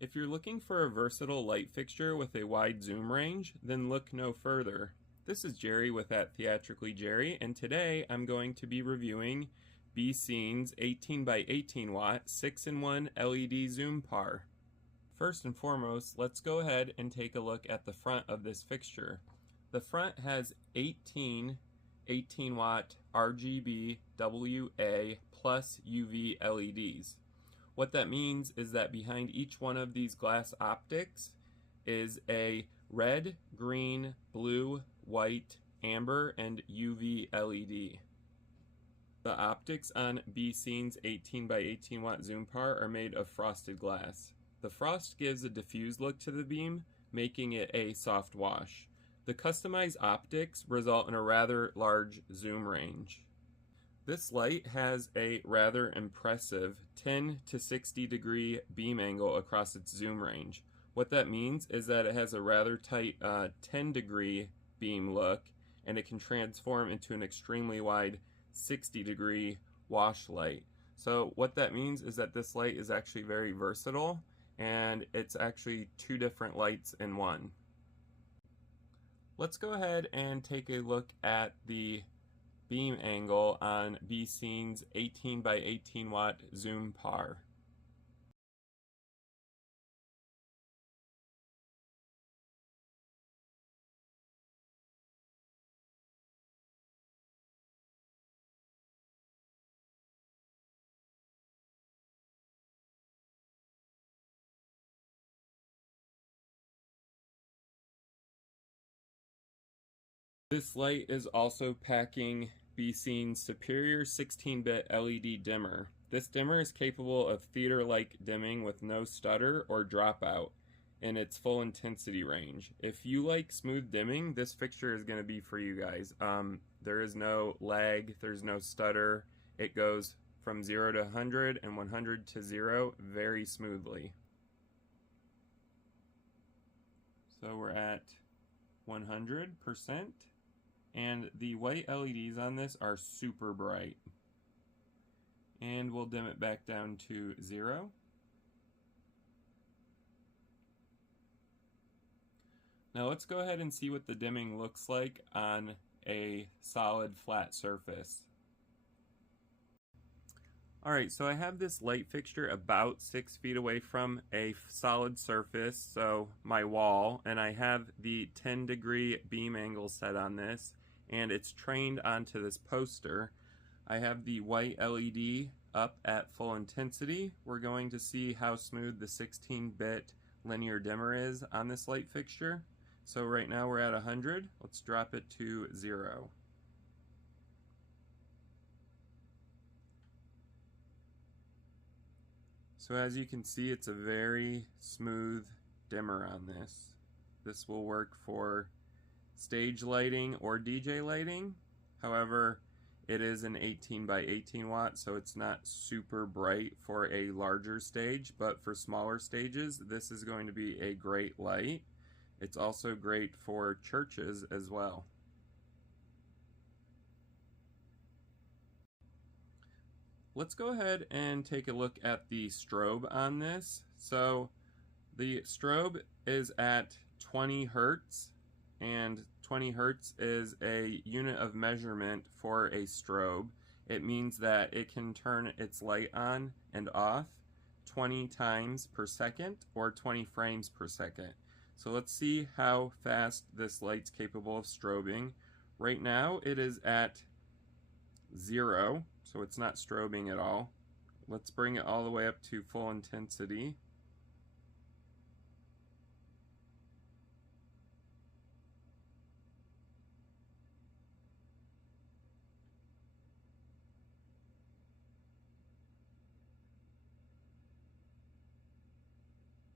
If you're looking for a versatile light fixture with a wide zoom range, then look no further. This is Jerry with Theatrically Jerry, and today I'm going to be reviewing Becen's 18x18 watt 6-in-1 LED Zoom PAR. First and foremost, let's go ahead and take a look at the front of this fixture. The front has 18 18-watt RGBWA+UV LEDs. What that means is that behind each one of these glass optics is a red, green, blue, white, amber, and UV LED. The optics on Becen's 18x18 watt Zoom PAR are made of frosted glass. The frost gives a diffused look to the beam, making it a soft wash. The customized optics result in a rather large zoom range. This light has a rather impressive 10 to 60 degree beam angle across its zoom range. What that means is that it has a rather tight 10 degree beam look, and it can transform into an extremely wide 60 degree wash light. So what that means is that this light is actually very versatile, and it's actually two different lights in one. Let's go ahead and take a look at the beam angle on Becen's 18x18 watt Zoom PAR. This light is also packing Becen's superior 16-bit LED dimmer. This dimmer is capable of theater-like dimming with no stutter or dropout in its full intensity range. If you like smooth dimming, this fixture is going to be for you guys. There is no lag, there's no stutter. It goes from 0 to 100 and 100 to 0 very smoothly. So we're at 100%. And the white LEDs on this are super bright. And we'll dim it back down to 0. Now let's go ahead and see what the dimming looks like on a solid flat surface. Alright, so I have this light fixture about 6 feet away from a solid surface, so my wall, and I have the 10 degree beam angle set on this, and it's trained onto this poster. I have the white LED up at full intensity. We're going to see how smooth the 16-bit linear dimmer is on this light fixture. So right now we're at 100. Let's drop it to 0. So as you can see, it's a very smooth dimmer on this. This will work for stage lighting or DJ lighting. However, it is an 18x18 watt, so it's not super bright for a larger stage, but for smaller stages, this is going to be a great light. It's also great for churches as well. Let's go ahead and take a look at the strobe on this. So the strobe is at 20 hertz, and 20 hertz is a unit of measurement for a strobe. It means that it can turn its light on and off 20 times per second or 20 frames per second. So let's see how fast this light's capable of strobing. Right now it is at 0, so it's not strobing at all. Let's bring it all the way up to full intensity.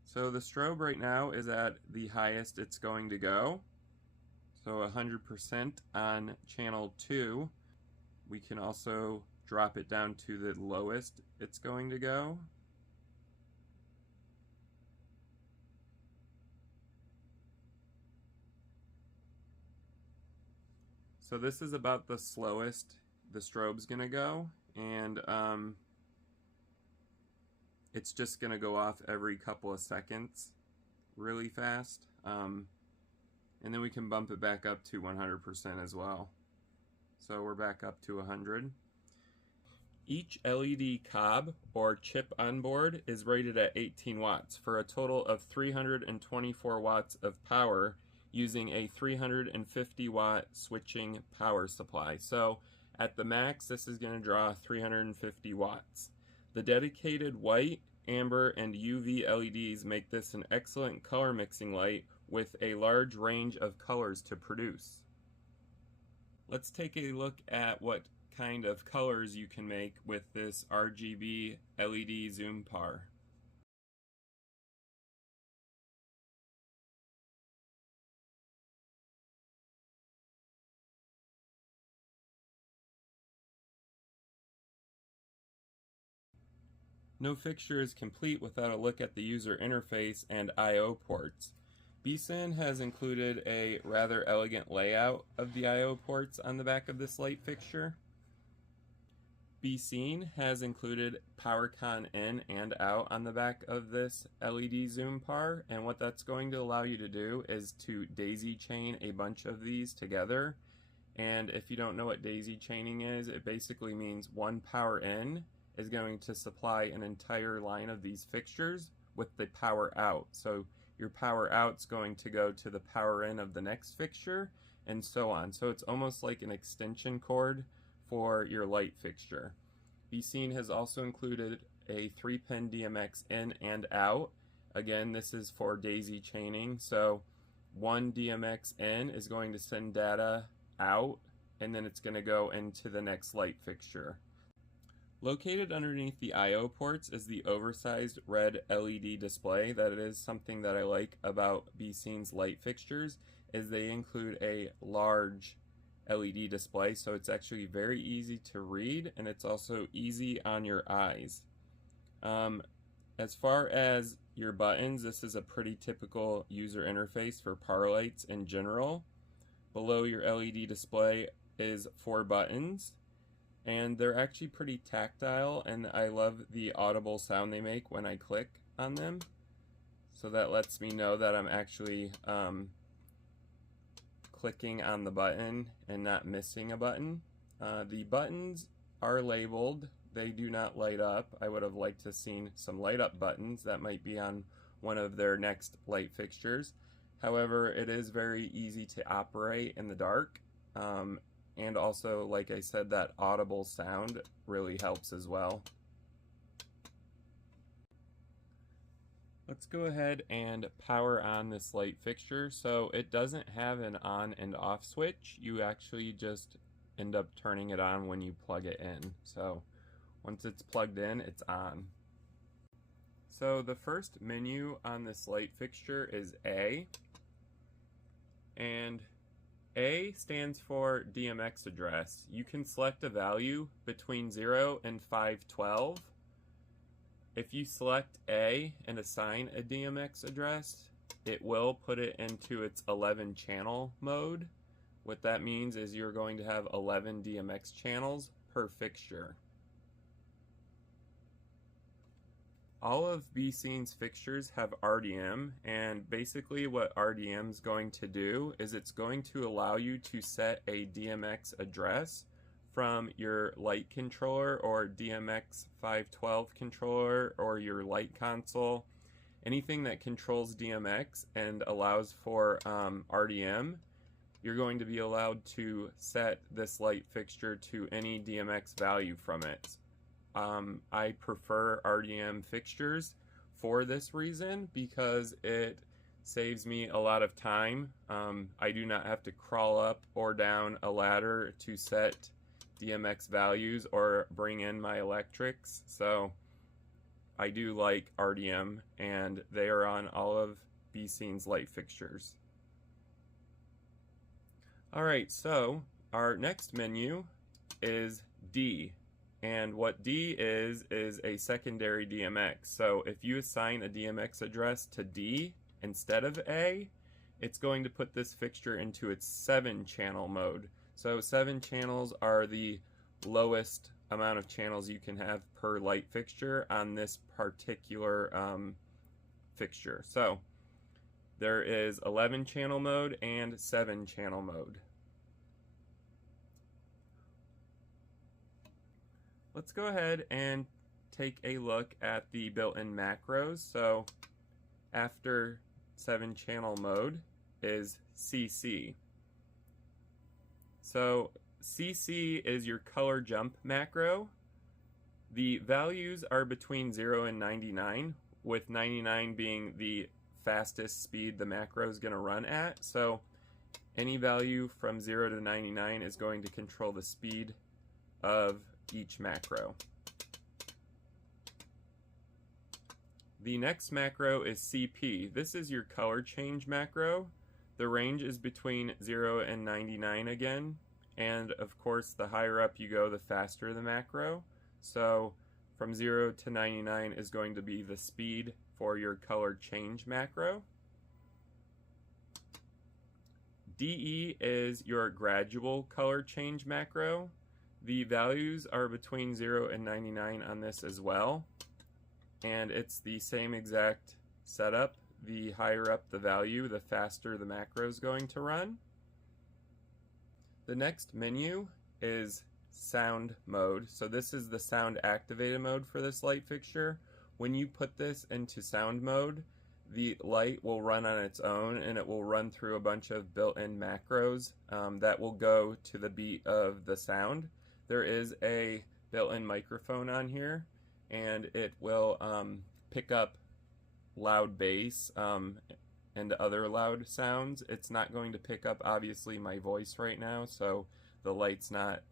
So the strobe right now is at the highest it's going to go. So 100% on channel 2. We can also drop it down to the lowest it's going to go. So this is about the slowest the strobe's going to go, and it's just going to go off every couple of seconds really fast. And then we can bump it back up to 100% as well. So we're back up to 100. Each LED cob or chip on board is rated at 18 watts for a total of 324 watts of power using a 350 watt switching power supply. So at the max, this is going to draw 350 watts. The dedicated white, amber, and UV LEDs make this an excellent color mixing light with a large range of colors to produce. Let's take a look at what kind of colors you can make with this RGB LED Zoom PAR. No fixture is complete without a look at the user interface and I/O ports. Becen has included a rather elegant layout of the I/O ports on the back of this light fixture. Becen has included PowerCon in and out on the back of this LED Zoom PAR, and what that's going to allow you to do is to daisy chain a bunch of these together. And if you don't know what daisy chaining is, it basically means one power in is going to supply an entire line of these fixtures with the power out. So your power out's going to go to the power in of the next fixture, and so on. So it's almost like an extension cord for your light fixture. Becen has also included a 3-pin DMX in and out. Again, this is for daisy chaining. So one DMX in is going to send data out, and then it's going to go into the next light fixture. Located underneath the I/O ports is the oversized red LED display. That is something that I like about Becen's light fixtures, is they include a large LED display, so it's actually very easy to read, and it's also easy on your eyes. As far as your buttons, this is a pretty typical user interface for PAR lights in general. Below your LED display is 4 buttons, and they're actually pretty tactile, and I love the audible sound they make when I click on them. So that lets me know that I'm actually clicking on the button and not missing a button. The buttons are labeled. They do not light up. I would have liked to have seen some light up buttons. That might be on one of their next light fixtures. However, it is very easy to operate in the dark. And also, like I said, that audible sound really helps as well. Let's go ahead and power on this light fixture. So it doesn't have an on and off switch. You actually just end up turning it on when you plug it in. So once it's plugged in, it's on. So the first menu on this light fixture is A, and A stands for DMX address. You can select a value between 0 and 512. If you select A and assign a DMX address, it will put it into its 11 channel mode. What that means is you're going to have 11 DMX channels per fixture. All of Becen's fixtures have RDM, and basically what RDM is going to do is it's going to allow you to set a DMX address from your light controller or DMX 512 controller or your light console. Anything that controls DMX and allows for RDM, you're going to be allowed to set this light fixture to any DMX value from it. I prefer RDM fixtures for this reason because it saves me a lot of time. I do not have to crawl up or down a ladder to set DMX values or bring in my electrics, so I do like RDM, and they are on all of Becen's light fixtures. Alright, so our next menu is D. And what D is a secondary DMX. So if you assign a DMX address to D instead of A, it's going to put this fixture into its 7 channel mode. So 7 channels are the lowest amount of channels you can have per light fixture on this particular fixture. So there is 11 channel mode and 7 channel mode. Let's go ahead and take a look at the built-in macros. So after 7 channel mode is CC. So CC is your color jump macro. The values are between 0 and 99, with 99 being the fastest speed the macro is going to run at. So any value from 0 to 99 is going to control the speed of each macro. The next macro is CP. This is your color change macro. The range is between 0 and 99 again, and of course the higher up you go, the faster the macro. So from 0 to 99 is going to be the speed for your color change macro. DE is your gradual color change macro. The values are between 0 and 99 on this as well, and it's the same exact setup. The higher up the value, the faster the macro is going to run. The next menu is sound mode. So this is the sound activated mode for this light fixture. When you put this into sound mode, the light will run on its own, and it will run through a bunch of built-in macros that will go to the beat of the sound. There is a built-in microphone on here, and it will pick up loud bass and other loud sounds. It's not going to pick up obviously my voice right now, so the light's not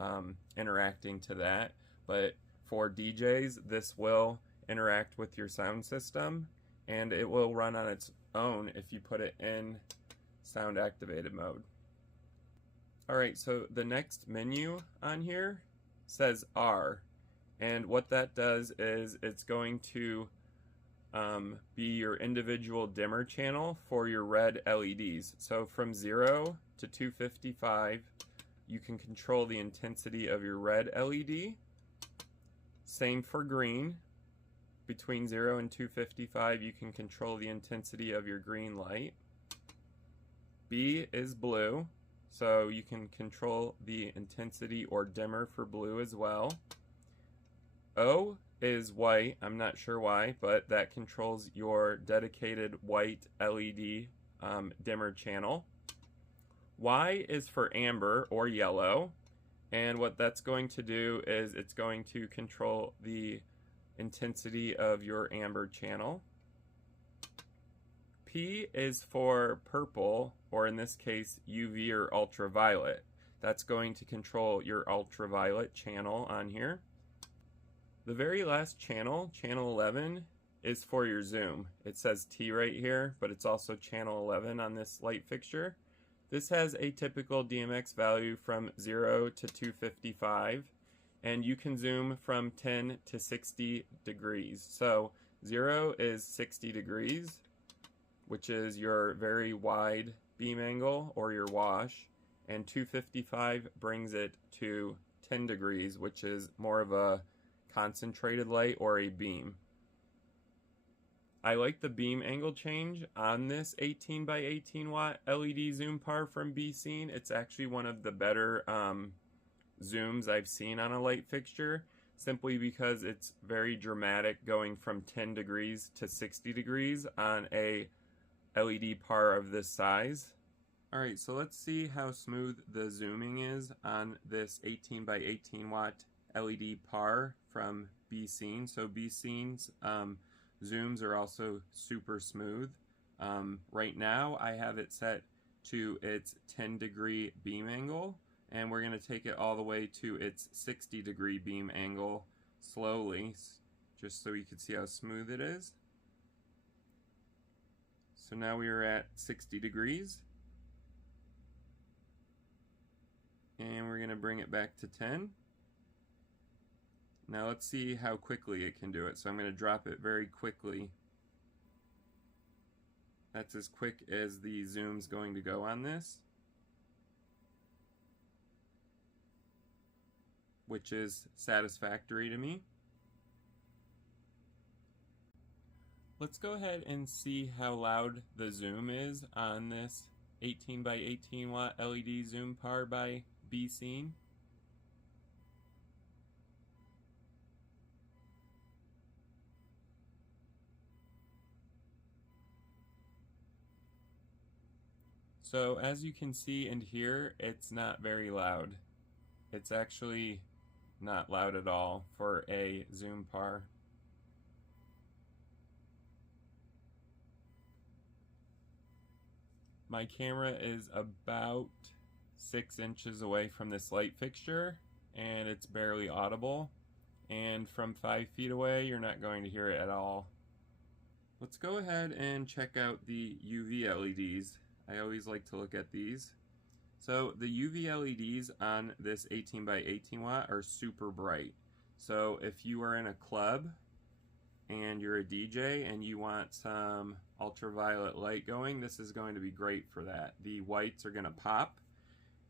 interacting to that, but for DJs this will interact with your sound system, and it will run on its own if you put it in sound activated mode. Alright, so the next menu on here says R, and what that does is it's going to be your individual dimmer channel for your red LEDs. So from 0 to 255 you can control the intensity of your red LED. Same for green. Between 0 and 255 you can control the intensity of your green light. B is blue, so you can control the intensity or dimmer for blue as well. O is white. I'm not sure why, but that controls your dedicated white LED dimmer channel. Y is for amber or yellow, and what that's going to do is it's going to control the intensity of your amber channel. P is for purple, or in this case UV or ultraviolet. That's going to control your ultraviolet channel on here. The very last channel, channel 11, is for your zoom. It says T right here, but it's also channel 11 on this light fixture. This has a typical DMX value from 0 to 255, and you can zoom from 10 to 60 degrees. So 0 is 60 degrees, which is your very wide beam angle or your wash, and 255 brings it to 10 degrees, which is more of a concentrated light or a beam. I like the beam angle change on this 18 by 18 watt LED zoom par from Becen. It's actually one of the better zooms I've seen on a light fixture, simply because it's very dramatic going from 10 degrees to 60 degrees on a LED par of this size. Alright, so let's see how smooth the zooming is on this 18 by 18 watt LED par from Becen. So Becen's zooms are also super smooth. Right now I have it set to its 10 degree beam angle, and we're going to take it all the way to its 60 degree beam angle slowly, just so you can see how smooth it is. So now we are at 60 degrees, and we're going to bring it back to 10. Now let's see how quickly it can do it. So I'm going to drop it very quickly. That's as quick as the zoom's going to go on this. which is satisfactory to me. Let's go ahead and see how loud the zoom is on this 18 by 18 watt LED zoom par by Becen. So as you can see and hear, it's not very loud. It's actually not loud at all for a zoom par. My camera is about 6 inches away from this light fixture and it's barely audible, and from 5 feet away you're not going to hear it at all. Let's go ahead and check out the UV LEDs. I always like to look at these. So the UV LEDs on this 18 by 18 watt are super bright. So if you are in a club and you're a DJ and you want some ultraviolet light going, this is going to be great for that. The whites are going to pop.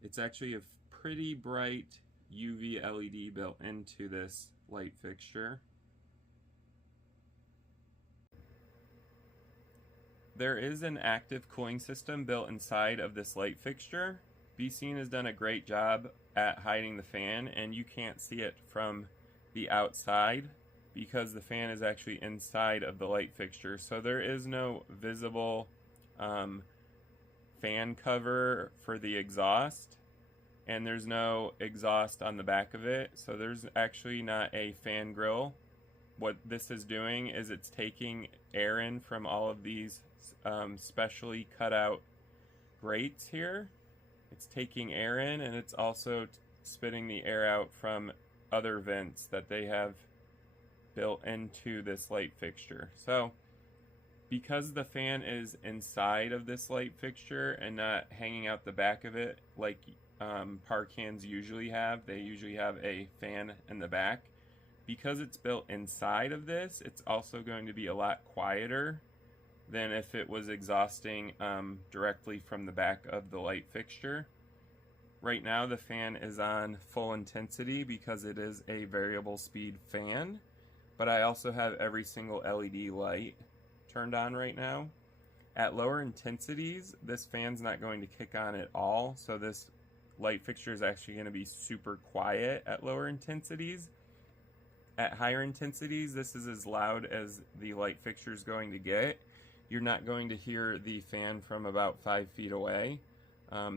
It's actually a pretty bright UV LED built into this light fixture. There is an active cooling system built inside of this light fixture. Becen has done a great job at hiding the fan, and you can't see it from the outside because the fan is actually inside of the light fixture. So there is no visible fan cover for the exhaust, and there's no exhaust on the back of it. So there's actually not a fan grill. What this is doing is it's taking air in from all of these specially cut out grates here. It's taking air in, and it's also spitting the air out from other vents that they have built into this light fixture. So because the fan is inside of this light fixture and not hanging out the back of it like par cans usually have, they usually have a fan in the back. Because it's built inside of this, it's also going to be a lot quieter than if it was exhausting directly from the back of the light fixture. Right now the fan is on full intensity because it is a variable speed fan, but I also have every single LED light turned on right now. At lower intensities, this fan's not going to kick on at all, so this light fixture is actually going to be super quiet at lower intensities. At higher intensities, this is as loud as the light fixture is going to get. You're not going to hear the fan from about 5 feet away.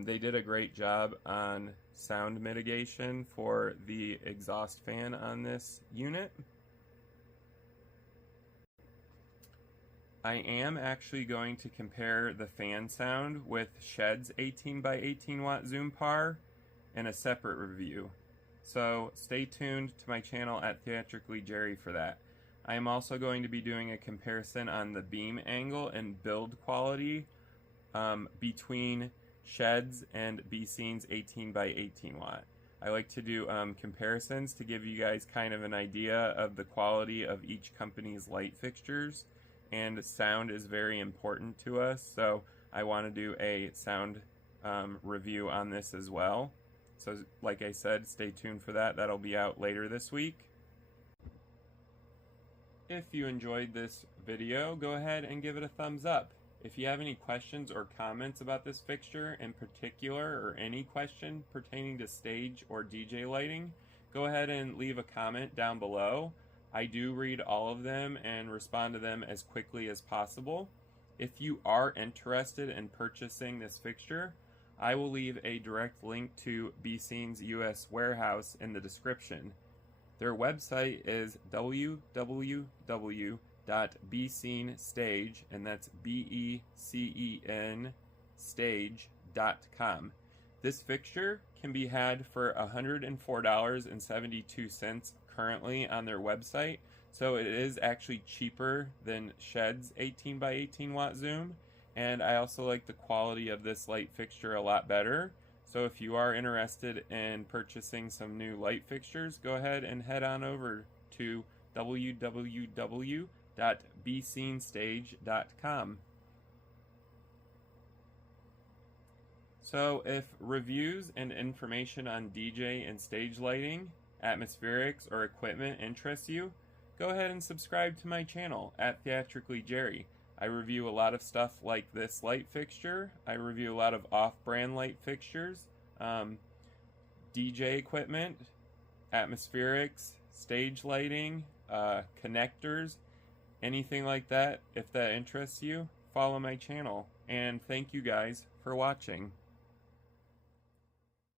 They did a great job on sound mitigation for the exhaust fan on this unit. I am actually going to compare the fan sound with Shed's 18 by 18 watt zoom par in a separate review. So stay tuned to my channel at Theatrically Jerry for that. I am also going to be doing a comparison on the beam angle and build quality between Shed's and Becen's 18 by 18 watt. I like to do comparisons to give you guys kind of an idea of the quality of each company's light fixtures, and sound is very important to us, so I want to do a sound review on this as well. So like I said, stay tuned for that. That'll be out later this week. If you enjoyed this video, go ahead and give it a thumbs up. If you have any questions or comments about this fixture in particular, or any question pertaining to stage or DJ lighting, go ahead and leave a comment down below. I do read all of them and respond to them as quickly as possible. If you are interested in purchasing this fixture, I will leave a direct link to Becen's US warehouse in the description. Their website is www.becenstage, and that's BECEN stage.com. This fixture can be had for $104.72 currently on their website, so it is actually cheaper than Shed's 18 by 18 watt zoom, and I also like the quality of this light fixture a lot better. So if you are interested in purchasing some new light fixtures, go ahead and head on over to www.becenstage.com. So if reviews and information on DJ and stage lighting atmospherics, or equipment interests you, go ahead and subscribe to my channel at Theatrically Jerry. I review a lot of stuff like this light fixture. I review a lot of off-brand light fixtures, DJ equipment, atmospherics, stage lighting, connectors, anything like that. If that interests you, follow my channel. And thank you guys for watching.